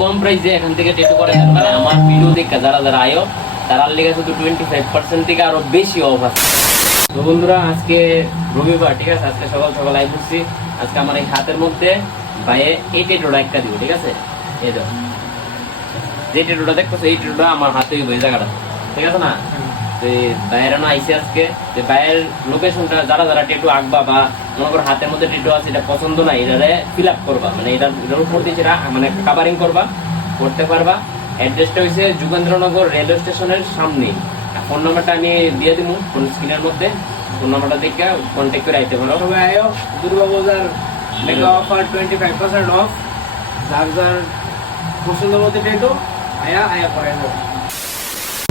কম প্রাইসে এখান থেকে টেটু করে পারে। আমার ভিডিও দেখে যারা যারা আয়ো তারার লেগে শুধু 25% থেকে আরো বেশি অফ আছে। তো বন্ধুরা আজকে রবিবার, ঠিক আছে, আজকে সকাল সকাল আই করছি। আজকে আমার এই হাতের মধ্যে ভাইয়ে এই টেটুটা একটা দিব, ঠিক আছে। এই দেখো যে টেটুটা দেখতেছো, এই টেটুটা আমার হাতে ওই জায়গাটা, ঠিক আছে না। তো ভাইয়ের না আইসি আজকে, যে ভাইয়ের লোকেশনটা যারা যারা টেটু আঁকবা বা মনে করো হাতের মধ্যে টেটু আছে, এটা পছন্দ না, এটারে ফিল আপ করবা, মানে এটার উপর দিয়ে যেটা মানে কাভারিং করবা, করতে পারবা। অ্যাড্রেসটা হচ্ছে যুগেন্দ্রনগর রেলওয়ে স্টেশনের সামনে। ফোন নাম্বারটা আমি দিয়ে দিব ফোন স্ক্রিনের মধ্যে, ফোন নাম্বারটা দেখে কন্ট্যাক্ট করে আইতে পারো। তবে আয়ো দুর্গাপূজার মেগা অফার 25% অফ। যার যার পছন্দ মতো টেটু আয়া করে নেবো।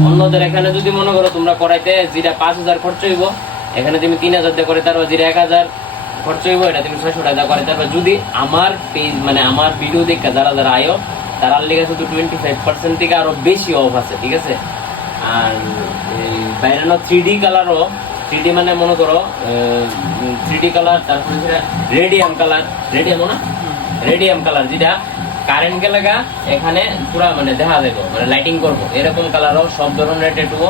অন্যদের এখানে যদি মনে করো তোমরা করাইতে যেটা 5000 খরচ হইব, এখানে তুমি 3000 দিয়ে করে তারপর যেটা 1000 খরচ হইব, এটা তুমি 600 টাকা করে তারপর। যদি আমার পেজ মানে আমার ভিডিও দেখে যারা যারা আয়ো তারার লেগে শুধু 25% থেকে আরো বেশি অফ আছে, ঠিক আছে। আর এই বাইরে 3D কালারও, 3D মানে মনে করো 3D কালার, তারপরে যেটা রেডিয়াম কালার, রেডিয়াম কালার যেটা কারেন্ট কে লাগা এখানে পুরা মানে দেখা যাবে, মানে লাইটিং করবো এরকম কালারও সব ধরনের টেটুও,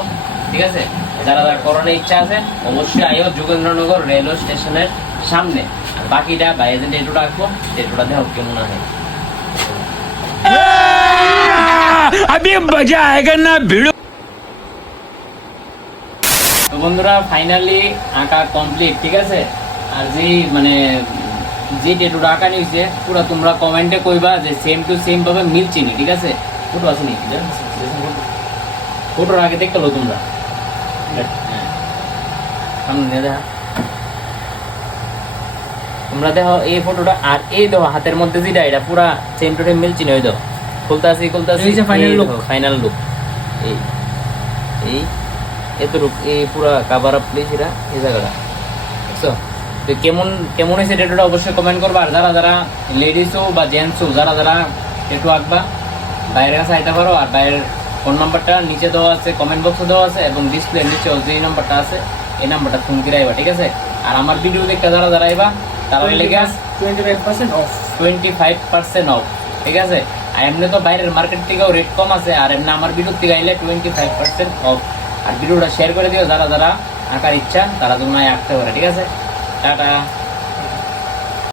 ঠিক আছে। যারা যারা করানোর ইচ্ছা আছে অবশ্যই আয়ো যুগেন্দ্রনগর রেলওয়ে স্টেশনের সামনে। আর বাকিটা বাইরে যে টেটুটা আঁকবো, টেটুটা দেখো কেমন আছে। अभी मजा आएगा ना भिड़ो। তো বন্ধুরা ফাইনালি আঁকা কমপ্লিট, ঠিক আছে। আর যে মানে যে টেটুটা আঁকা নিয়েছে পুরো তোমরা কমেন্টে কইবা যে সেম টু সেম ভাবে মিলছে নি, ঠিক আছে। ফটো আছে নি, ফটোর আগে দেখতে লো তোমরা সামনে দেখা, তোমরা দেখো এই ফটোটা আর এই দেখো হাতের মধ্যে যেটা এটা পুরা সেম টু সেম মিলছে নি। ওই দেখো খুলতাছি ফাইনাল লুক এই এই এতটুক এই পুরা কাভার আপ প্লেস এটা এই জায়গাটা বুঝছো। তো কেমন হয়েছে টেটুটা অবশ্যই কমেন্ট করবা। আর যারা যারা লেডিস হো বা জেন্টস হো যারা যারা টেটু আঁকবা বাইরের কাছে আইতে পারো। আর বাইরের ফোন নাম্বারটা নিচে দেওয়া আছে, কমেন্ট বক্সে দেওয়া আছে, এবং ডিসপ্লে নিচে যে নাম্বারটা আছে এই নাম্বারটা ফোন করে আইবা, ঠিক আছে। আর আমার ভিডিও দেখতে যারা যারা আইবা তারা লেগে 25% অফ, 25% অফ, ঠিক আছে। আর এমনি তো বাইরের মার্কেট থেকেও রেট কম আছে, আর এমনি আমার ভিডিও থেকে আইলে 25% অফ। আর ভিডিওটা শেয়ার করে দিও যারা যারা আঁকার ইচ্ছা তারা তোমরা আঁকতে পারে, ঠিক আছে। টাটা।